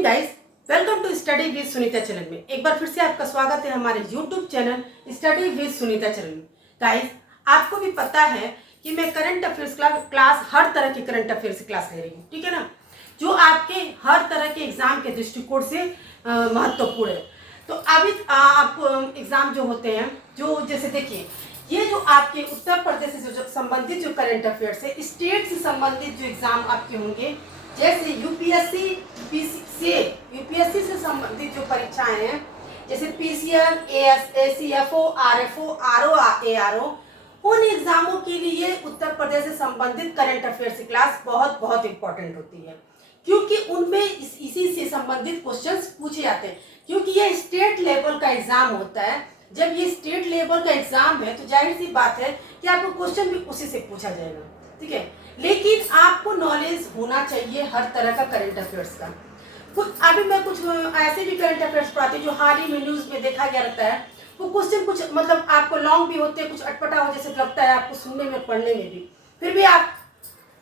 Evening guys, welcome to study with Sunita channel में एक बार फिर से आपका स्वागत है हमारे YouTube channel study with Sunita channel में। गाइस, आपको भी पता है कि मैं करंट अफेयर्स क्लास हर तरह की करंट अफेयर्स की क्लास ले रही हूँ, ठीक है ना, जो आपके हर तरह के एग्जाम के दृष्टिकोण से महत्वपूर्ण है। तो अभी आपको एग्जाम जो होते हैं, जो जैसे देखिए, ये जो आपके उत्तर प्रदेश से जो संबंधित जो करंट अफेयर्स है, स्टेट से संबंधित जो एग्जाम आपके होंगे, जैसे यूपीएससी से संबंधित जो परीक्षाएं हैं, जैसे पीसीआर, एसीएफओ, आरएफओ, आरओ, एआरओ, उन एग्जामों के लिए उत्तर प्रदेश से संबंधित करंट अफेयर्स की क्लास बहुत बहुत इंपॉर्टेंट होती है, क्योंकि उनमें इसी से संबंधित क्वेश्चंस पूछे जाते हैं। क्योंकि ये स्टेट लेवल का एग्जाम होता है। जब ये स्टेट लेवल का एग्जाम है तो जाहिर सी बात है कि आपको क्वेश्चन भी उसी से पूछा जाएगा, ठीक है। लेकिन आपको नॉलेज होना चाहिए हर तरह का करंट अफेयर्स का। कुछ अभी मैं कुछ ऐसे भी करंट अफेयर्स पढ़ाती हूँ जो हाल ही में न्यूज में देखा गया रहता है। वो क्वेश्चन कुछ मतलब आपको लॉन्ग भी होते हैं, कुछ अटपटा हो जैसे लगता है आपको सुनने में, पढ़ने में भी, फिर भी आप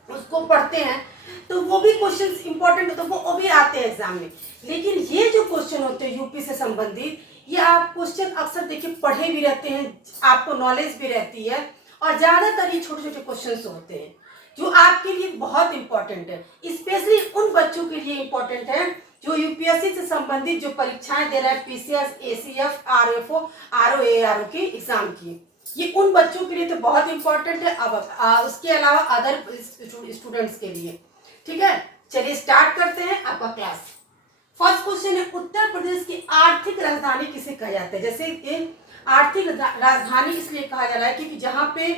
उसको पढ़ते हैं तो वो भी क्वेश्चंस इंपॉर्टेंट होते हैं, वो भी आते हैं एग्जाम में। लेकिन ये जो क्वेश्चन होते हैं यूपी से संबंधित, ये आप क्वेश्चन अक्सर देखिए पढ़े भी रहते हैं, आपको नॉलेज भी रहती है, और ज्यादातर ये छोटे छोटे क्वेश्चंस होते हैं जो आपके लिए बहुत इंपॉर्टेंट है। स्पेशली उन बच्चों के लिए इंपॉर्टेंट है जो यूपीएससी से संबंधित जो परीक्षाएं दे रहे हैं, PCS, ACF, RFO, RO, ARO की एग्जाम की, ये उन बच्चों के लिए तो बहुत इंपॉर्टेंट है। अब उसके अलावा अदर स्टूडेंट्स के लिए, ठीक है। चलिए स्टार्ट करते हैं आपका क्लास। फर्स्ट क्वेश्चन है, उत्तर प्रदेश की आर्थिक राजधानी किसे कहा जाता है? जैसे कि आर्थिक राजधानी इसलिए कहा जा रहा है क्योंकि जहाँ पे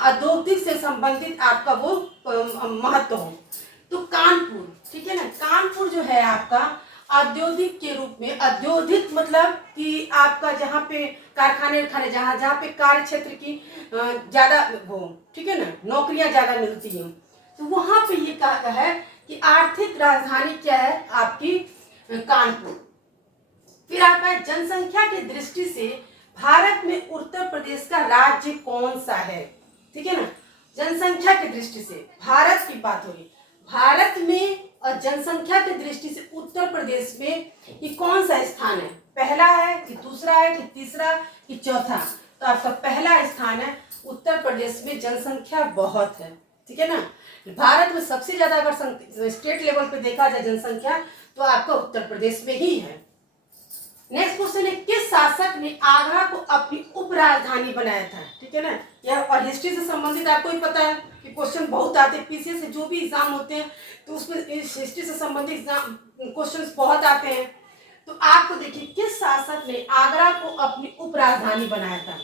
औद्योगिक से संबंधित आपका वो महत्व हो, तो कानपुर, ठीक है ना। कानपुर जो है आपका औद्योगिक के रूप में, औद्योगिक मतलब कि आपका जहाँ पे कारखाने जहाँ जहाँ पे कार्य क्षेत्र की ज्यादा हो, ठीक है ना, नौकरियां ज्यादा मिलती हैं, तो वहां पे ये कहा है कि आर्थिक राजधानी क्या है आपकी, कानपुर। फिर आता है जनसंख्या की दृष्टि से भारत में उत्तर प्रदेश का राज्य कौन सा है, ठीक है ना। जनसंख्या की दृष्टि से भारत की बात हो रही, भारत में और जनसंख्या की दृष्टि से उत्तर प्रदेश में ये कौन सा स्थान है? पहला है कि दूसरा है कि तीसरा कि चौथा? तो आपका पहला स्थान है। उत्तर प्रदेश में जनसंख्या बहुत है, ठीक है ना। भारत में सबसे ज्यादा अगर स्टेट लेवल पे देखा जाए जनसंख्या, तो आपका उत्तर प्रदेश में ही है। नेक्स्ट क्वेश्चन है, किस शासक ने आगरा को अपनी उप राजधानी बनाया था? ठीक है ना। यह और हिस्ट्री से संबंधित आपको ही पता है कि क्वेश्चन बहुत आते हैं, पीसीएस से जो भी एग्जाम होते हैं तो उसमें हिस्ट्री से संबंधित एग्जाम क्वेश्चंस बहुत आते हैं। तो आपको देखिए, किस शासक ने आगरा को अपनी उप राजधानी बनाया था?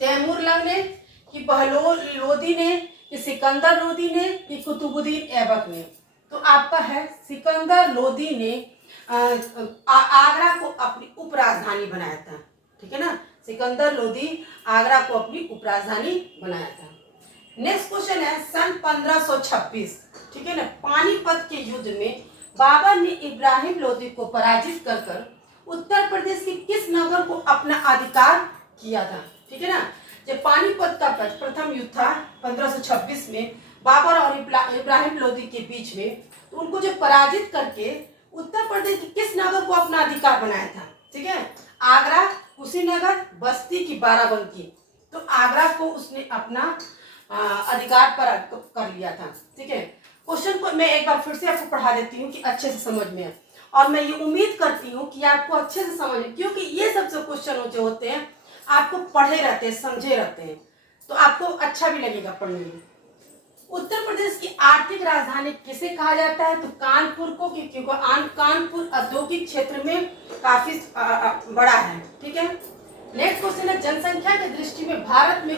तैमूर लंग ने, कि बहलोल लोदी ने, कि सिकंदर लोदी ने, कि कुतुबुद्दीन ऐबक ने? तो आपका है सिकंदर लोदी ने आगरा को अपनी उप राजधानी बनाया था, ठीक है ना। सिकंदर लोदी आगरा को अपनी उप राजधानी बनाया था। नेक्स्ट क्वेश्चन है, सन 1526, ठीक है ना, पानीपत के युद्ध में बाबर ने इब्राहिम लोदी को पराजित कर उत्तर प्रदेश के किस नगर को अपना अधिकार किया था? ठीक है ना। जब पानीपत का प्रथम युद्ध था 1526 में बाबर और इब्राहिम लोदी के बीच में, तो उनको जो पराजित करके उत्तर प्रदेश के किस नगर को अपना अधिकार बनाया था? ठीक है, आगरा, कुशीनगर, बस्ती की बाराबंकी। तो आगरा को उसने अपना अधिकार पर कर लिया था, ठीक है। क्वेश्चन को मैं एक बार फिर से आपको पढ़ा देती हूँ कि अच्छे से समझ में आए, और मैं ये उम्मीद करती हूँ कि आपको अच्छे से समझ में, क्योंकि ये सब जो क्वेश्चन जो होते हैं आपको पढ़े रहते हैं, समझे रहते हैं, तो आपको अच्छा भी लगेगा पढ़ने में। उत्तर प्रदेश की आर्थिक राजधानी किसे कहा जाता है? तो कानपुर को, क्योंकि कानपुर औद्योगिक क्षेत्र में काफी बड़ा है, ठीक है। नेक्स्ट क्वेश्चन है, जनसंख्या की दृष्टि में भारत में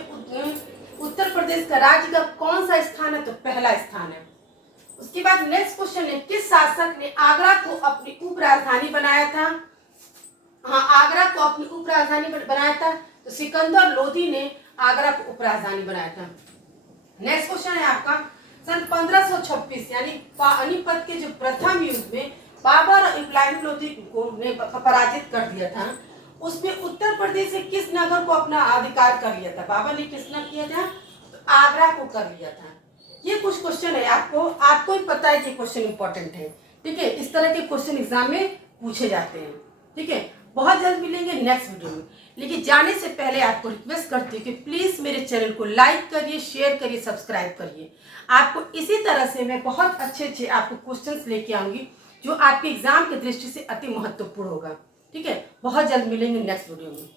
उत्तर प्रदेश का राज्य का कौन सा स्थान है? तो पहला स्थान है। उसके बाद नेक्स्ट क्वेश्चन है, किस शासक ने आगरा को अपनी उप राजधानी बनाया था? हाँ, आगरा को अपनी उप राजधानी बनाया था, तो सिकंदर लोदी ने आगरा को उप राजधानी बनाया था। नेक्स्ट क्वेश्चन है आपका, सन 1526 यानी पानीपत के जो प्रथम युद्ध में बाबर और इब्राहिम लोदी को ने पराजित कर दिया था, उसमें उत्तर प्रदेश से किस नगर को अपना अधिकार कर लिया था? बाबर ने किस नगर किया था? तो आगरा को कर लिया था। ये कुछ क्वेश्चन है, आपको ही पता है कि क्वेश्चन इंपॉर्टेंट है, ठीक है, इस तरह के क्वेश्चन एग्जाम में पूछे जाते हैं। ठीक है, बहुत जल्द मिलेंगे नेक्स्ट वीडियो में। लेकिन जाने से पहले आपको रिक्वेस्ट करती हूँ कि प्लीज़ मेरे चैनल को लाइक करिए, शेयर करिए, सब्सक्राइब करिए। आपको इसी तरह से मैं बहुत अच्छे अच्छे आपको क्वेश्चंस लेके आऊँगी जो आपके एग्जाम की दृष्टि से अति महत्वपूर्ण होगा। ठीक है, बहुत जल्द मिलेंगे नेक्स्ट वीडियो में।